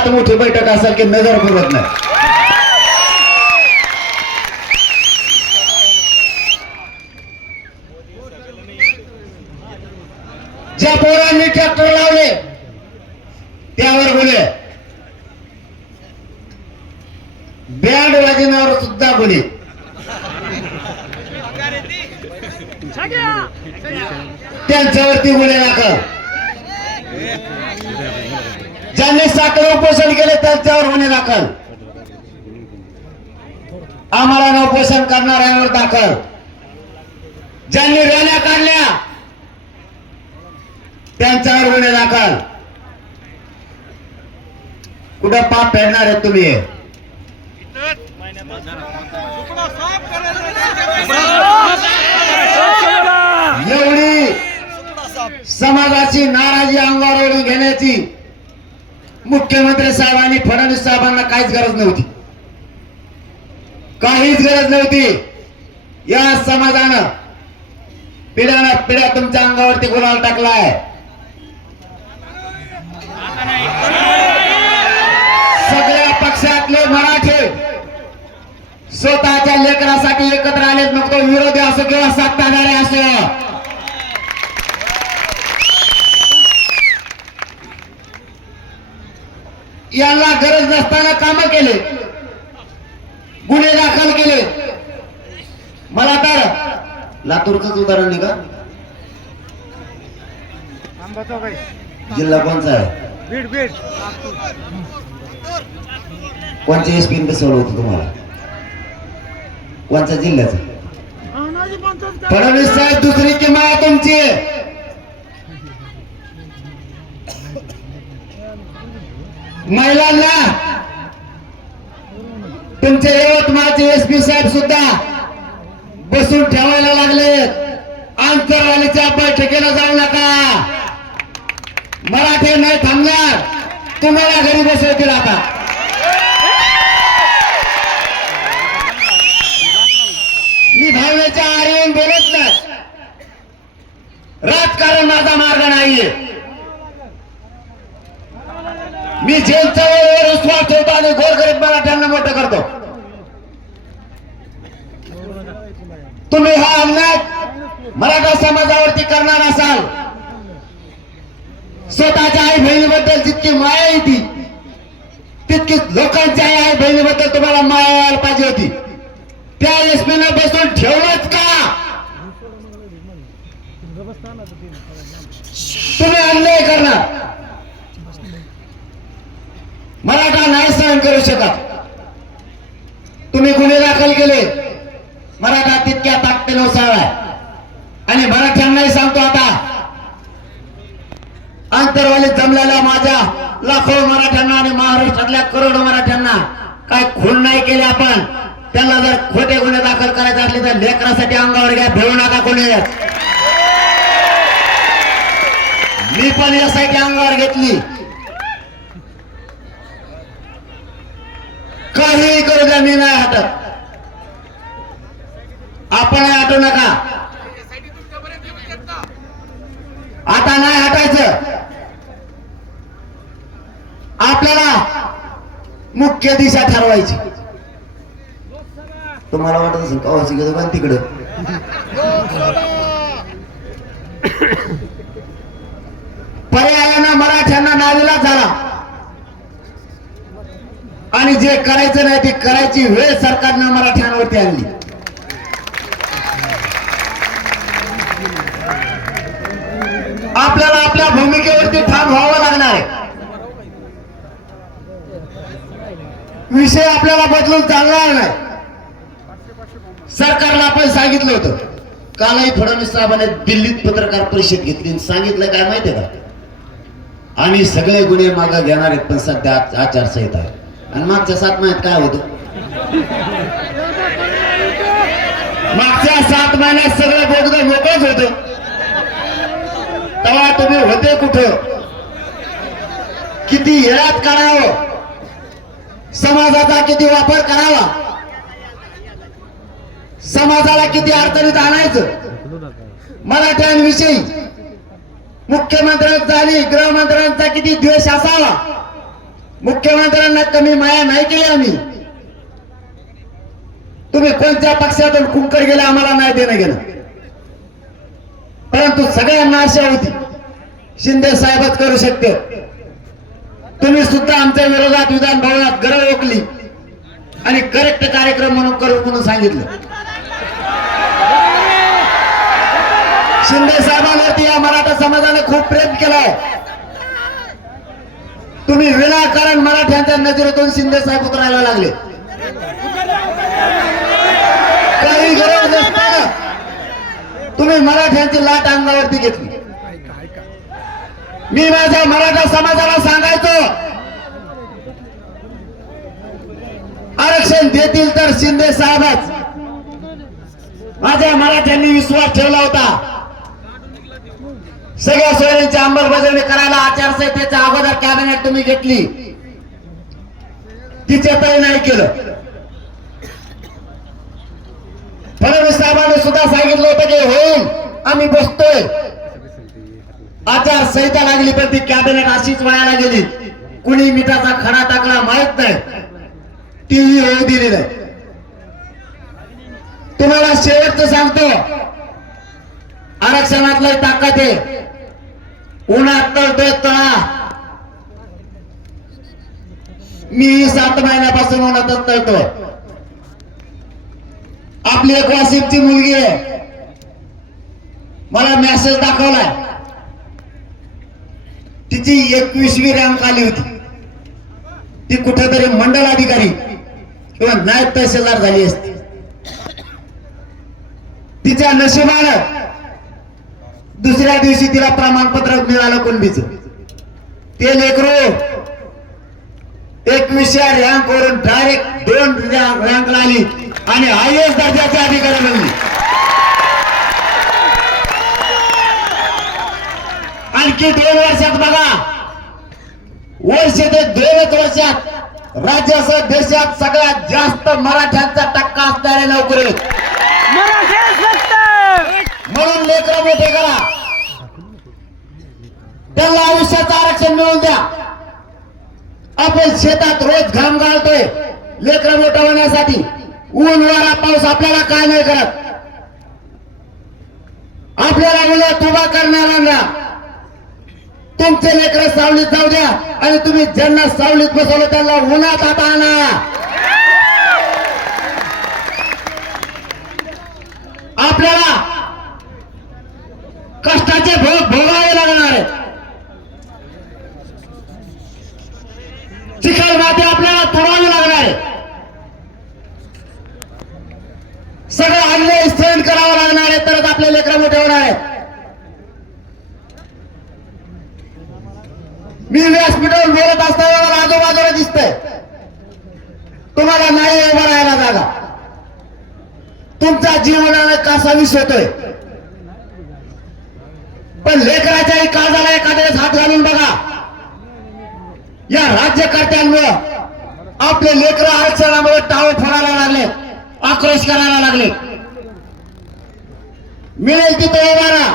गावात मोठी बैठक असेल की नजर पुरत नाही? ज्या पोरांनी ट्रॅक्टर लावले त्यावर गुन्हे बँड वाजवण्यावर सुद्धा गुन्हे त्यांच्यावरती गुन्हे दाखल ज्यांनी साखर उपोषण केले त्यांच्यावर गुन्हे दाखल. आम्हाला उपोषण करणाऱ्यांवर दाखल. ज्यांनी रॅल्या काढल्या त्यांच्यावर गुन्हे दाखल. कुठं पाप फेडणार आहेत तुम्ही? एवढी समाजाची नाराजी अंगावर ओढून घेण्याची मुख्यमंत्री साहेबांनी फडणवीस साहेबांना काहीच गरज नव्हती. काहीच गरज नव्हती. या समाजानं पिढ्यानं पिढ्या तुमच्या अंगावरती गुलाल टाकलाय. सगळ्या पक्षातले मराठे स्वतःच्या लेकरासाठी एकत्र आले मग तो विरोधी असो किंवा सत्ताधारी असो. यांना गरज नसताना काम केले. गुन्हे दाखल केले. मला तर लातूरच उदाहरण निघा जिल्हा कोणचा आहे? कोणच्या एस पी बसवलं होतं तुम्हाला? कोणत्या जिल्ह्याचं? फडणवीस साहेब दुसरी किमा तुमची. महिलांना. तुमचे यवतमाळचे एस पी साहेब सुद्धा बसून ठेवायला लागले. आंतरवालीच्या बैठकीला जाऊ नका. मराठे नाही थांबणार. तुम्हाला घरी बसवतील आता. मी भावनेच्या आर्यन बोलत नाही. राजकारण माझा मार्ग नाहीये. आणि जेलच्या वेळेवर विश्वास ठेवतो आणि गोरगरीब मराठ्यांना मोठं करतो. तुम्ही हा अन्याय मराठा समाजावरती करणार असाल. स्वतःच्या आई बहिणीबद्दल जितकी माया येते तितकी लोकांच्या आई बहिणीबद्दल तुम्हाला माया यायला पाहिजे होती. त्या एसपीनं बसून ठेवलंच का? तुम्ही अन्याय करणार मराठा नाही सहन करू शकत. तुम्ही गुन्हे दाखल केले. मराठा तितक्या ताकदीने उसाळलाय आणि मराठ्यांनाही सांगतो आता आंतरवालीत जमलेल्या माझ्या लाखो मराठ्यांना आणि महाराष्ट्रातल्या करोडो मराठ्यांना काय खून नाही केले आपण. त्यांना जर खोटे गुन्हे दाखल करायचे असले तर लेकरासाठी अंगावर घ्या भेऊ नका कोणी. मी पण यासाठी अंगावर घेतली. काही गरज आम्ही नाही हटत आपण हटू नका. आता नाही हटायचं आपल्याला मुख्य दिशा ठरवायची. तुम्हाला वाटत असेल कवाची गेलो पण तिकडं? पर्यायानं मराठ्यांना नावीला झाला आणि जे करायचं नाही ते करायची वेळ सरकारनं मराठ्यांवरती आणली. आपल्याला आपल्या भूमिकेवरती ठाम व्हावं लागणार आहे. विषय आपल्याला बदलून चालणार नाही. सरकारला आपण सांगितलं होतं. कालही फडणवीस साहेबांनी दिल्लीत पत्रकार परिषद घेतली सांगितलं काय माहितीये का? आणि सगळे गुन्हे मागे घेणार आहेत पण सध्या आचारसंहिता आहे. आणि मागच्या सात महिन्यात काय होतं? मागच्या सात महिन्यात सगळं बोगद मोकळच होतं. तेव्हा तुम्ही होते कुठं? किती येळात काढावं समाजाचा किती वापर करावा? समाजाला किती अडचणीत आणायचं? मराठ्यांविषयी मुख्यमंत्र्यांचा आणि गृहमंत्र्यांचा किती द्वेष असावा? मुख्यमंत्र्यांना कमी माया नाही केली आम्ही. तुम्ही कोणत्या पक्षातून कुंकर गेला आम्हाला नाही देणं गेलं. परंतु सगळ्यांना आशा होती शिंदे साहेबच करू शकते. तुम्ही सुद्धा आमच्या विरोधात विधान भवनात गरज ओकली आणि करेक्ट कार्यक्रम म्हणून करू म्हणून सांगितलं. शिंदे साहेबांवरती या मराठा समाजाने खूप प्रेम केलाय. तुम्ही विनाकारण मराठ्यांच्या नजरेतून शिंदे साहेब उतरायला लागले. काही गरज नसताना तुम्ही मराठ्यांची लाट अंगावरती घेतली. मी माझ्या मराठा समाजाला सांगायचो आरक्षण देतील तर शिंदे साहेबच. माझ्या मराठ्यांनी विश्वास ठेवला होता. सगळ्या सोयरींची अंमलबजावणी करायला आचारसंहितेच्या अगोदर कॅबिनेट तुम्ही घेतली. तिच्यातही नाही केलं. फडणवीस साहेबांनी सुद्धा सांगितलं होतं की होईल आम्ही बसतोय. आचारसंहिता लागली पण ती कॅबिनेट अशीच वायाला गेली. कुणी मिठाचा खडा टाकला माहीत नाही. टीव्ही होऊ दिली नाही. तुम्हाला शेवटचं सांगतो. आरक्षणातलं ताकद आहे. उन्हात तळतोय तळा. मी सात महिन्यापासून उन्हातच तळतोय. आपली एक वासिफची मुलगी आहे. मला मेसेज दाखवलाय. तिची एकवीसवी रँक आली होती. ती कुठेतरी मंडल अधिकारी किंवा नायब तहसीलदार झाली असती. तिच्या नशिबानं दुसऱ्या दिवशी तिला प्रमाणपत्र मिळालं कुणबीच. ते लेकरू एकविसच्या रँक वरून डायरेक्ट दोन रँकला आली आणि आय एस दर्जाचे अधिकारी बनली. आणखी दोन वर्षात बघा. वर्ष ते दोनच वर्षात राज्यासह देशात सगळ्यात जास्त मराठ्यांचा टक्का असणारे नोकरी. म्हणून लेकर मोठे करा. त्यांना आयुष्याचं आरक्षण मिळवून द्या. आपण शेतात रोज घाम घालतोय लेकर मोठं होण्यासाठी ऊन वारा पाऊस आपल्याला काय नाही करत. आपल्याला मुलं तुबा करणाऱ्यांना तुमचे लेकर सावलीत जाऊ द्या आणि तुम्ही ज्यांना सावलीत बसवलं त्यांना उन्हात आता आणा. आपल्याला कष्टाचे भोग भोगावे लागणार आहेत चिखल ते आपल्याला तोडावी लागणार आहे सगळं अन्याय सहन करावं लागणार आहे तरच आपले लेकर मोठे होणार आहेत. मी व्यासपीठावर बोलत असताना मला आजूबाजूला दिसतंय. तुम्हाला नाही उभा राहायला जागा. तुमचा जीवनाने विष होतोय पण लेकराच्याही काळजाला एखाद्याच हात घालून बघा. या राज्यकर्त्यांमुळं आपले लेकर आरक्षणामुळे टाळे फोडायला लागले आक्रोश करायला लागले. मिळेल तिथं येणारा.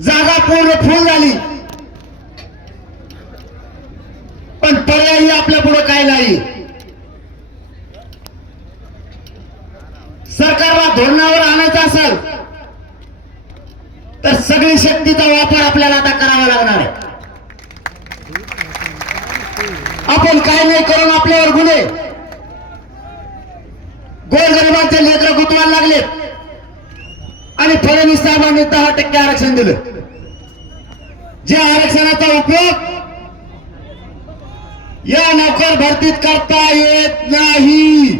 जागा पूर्ण फुल झाली. पण पर्यायी आपल्या पुढे काय नाही. सरकारला धोरणावर आणायचं असेल सगळी शक्तीचा वापर आपल्याला आता करावा लागणार आहे. आपण काय नाही करून आपल्यावर गुन्हे. गोरगरिबांचे लेकर गुतवायला लागले आणि फडणवीस साहेबांनी दहा टक्के आरक्षण दिलं. जे आरक्षणाचा उपयोग या नोकर भरतीत करता येत नाही.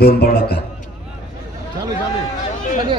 दोन बडा का?